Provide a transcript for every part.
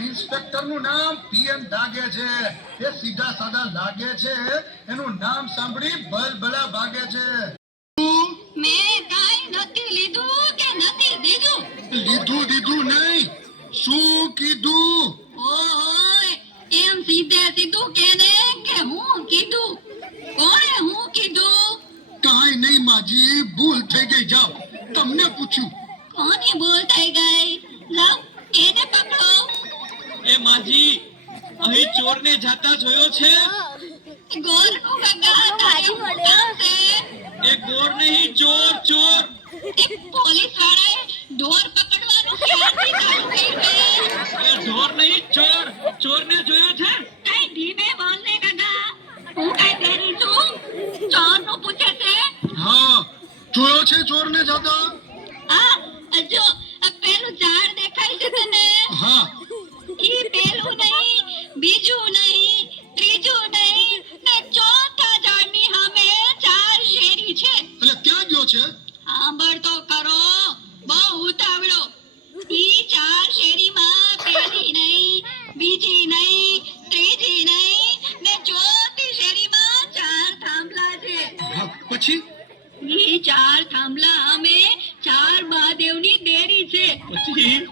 ઇન્સ્પેક્ટરનું નામ પીએમ દાગે છે. એ સીધા સાદા લાગે છે. એનું નામ સાંભળી ભલભલા ભાગે છે. મેં કાંઈ નથી લીધું કે નથી દીધું. લીધું દીધું નહીં. શું કીધું? ઓય એમ સીધે સીધું કે ને કે હું કીધું. કોણે હું કીધું? કાંઈ નહીં માજી ભૂલ થઈ ગઈ જાઓ. તમને પૂછ્યું. કોની ભૂલ થઈ ગઈ? લાવ એને પકડો. એ માજી અહીં ચોરને જાતા જોયો છે? તારે ગોર નહીં ચોર ચોર એક પોલીસ વાળાએ ઢોર પકડવાનું ક્યારથી ચાલુ છે એ ઢોર નહીં ચોર ચોરને જોયો છે? કઈ ધીમે બોલ ને કાકા હું કઈ તેરી છું ચોરનું પૂછે છે? હા જોયો છે ચોરને જતો આ જો પેલું ઝાડ દેખાય છે તને? એટલે છે? સાંભળ તો કરો. બહુ ઉતાવળો. ઈ ચાર શેરીમાં પેલી નહીં બીજી નહીં ત્રીજી નહીં ને ચોથી શેરીમાં ચાર થાંભલા છે. પછી? ઈ ચાર થાંભલા અમે ચાર મહાદેવની દેરી છે. પછી?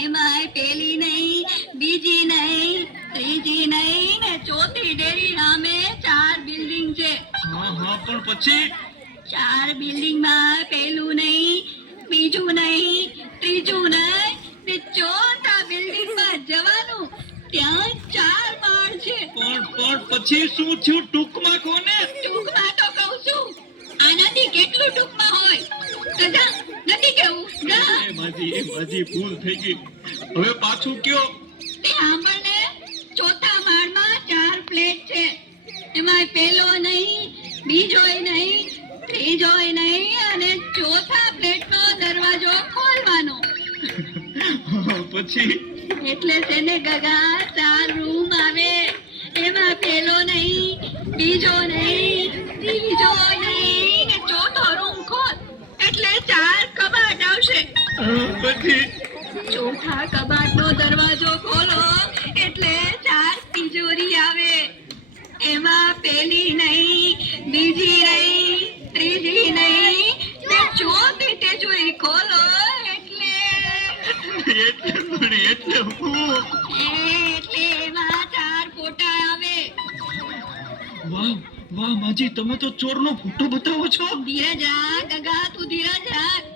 એમાંય પેલી નહીં બીજી નહીં ત્રીજી નહીં ને ચોથી ડેરી સામે ચાર બિલ્ડિંગ છે. હા હા પણ પછી? ચાર બિલ્ડિંગમાં પેલું નહીં બીજું નહીં ત્રીજું નહીં ને ચોથા બિલ્ડિંગમાં જવાનું. ત્યાં ચાર માળ છે. પણ પણ પછી શું થયું? ટૂંકમાં કોને? ટૂંકમાં તો કહું છું આનાથી કેટલું ટૂંકમાં હોય? કદા નથી કેવું ના. માજી માજી ભૂલ થઈ ગઈ. હવે પાછું કયો? તે સાંભળને ચોથા માળમાં ચાર ફ્લેટ છે. એમાં પેલો નહીં બીજોય નહીં ત્રીજોય નહીં અને ચોથા પ્લેટનો દરવાજો ખોલવાનો. પછી? એટલે તેને ગગા ચાર રૂમ આવે. એમાં પેલો નહીં બીજો નહીં ત્રીજો નહીં ને ચોથો રૂમ ખોલ. એટલે ચાર કબાટ આવશે. પછી? ચોથા કબાટનો દરવાજો ખોલો એટલે ચાર તિજોરી આવે. એમાં પેલી નહીં બીજી નહીં ત્રીજી નહીં ને ચોથી તિજોરી ખોલો એટલે ચાર તમે તો ચોરનો ફોટો બતાવો છો. ધીરજ રાખ ગગા તું ધીરજ રાખ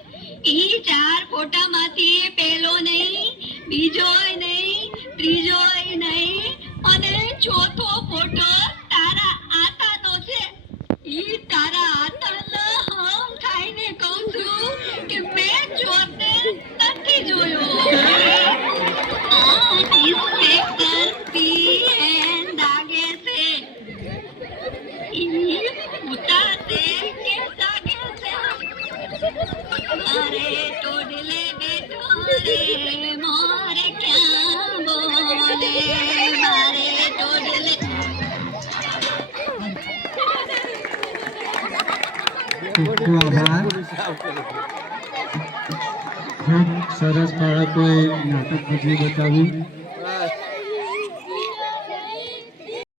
ઈ ચાર ફોટામાંથી પેલો નહીં, બીજો નહીં ત્રીજોય નહીં અને ચોથો ફોટો તારા આતાનો છે ઈ તારા આતાના હમ ખાઈને કહું છું કે મેં ચોરને નથી જોયો આ ઇન્સ્પેક્ટર પીએન દાગે છે ઈ ઉતારતે કે દાગે છે મારે ટોડલે બેઠો રે મોરે ક્યાં બોલે મારે ટોડલે ખૂબ ખૂબ આભાર ખૂબ સરસ બાળકોએ નાટક ભજવી બતાવ્યું.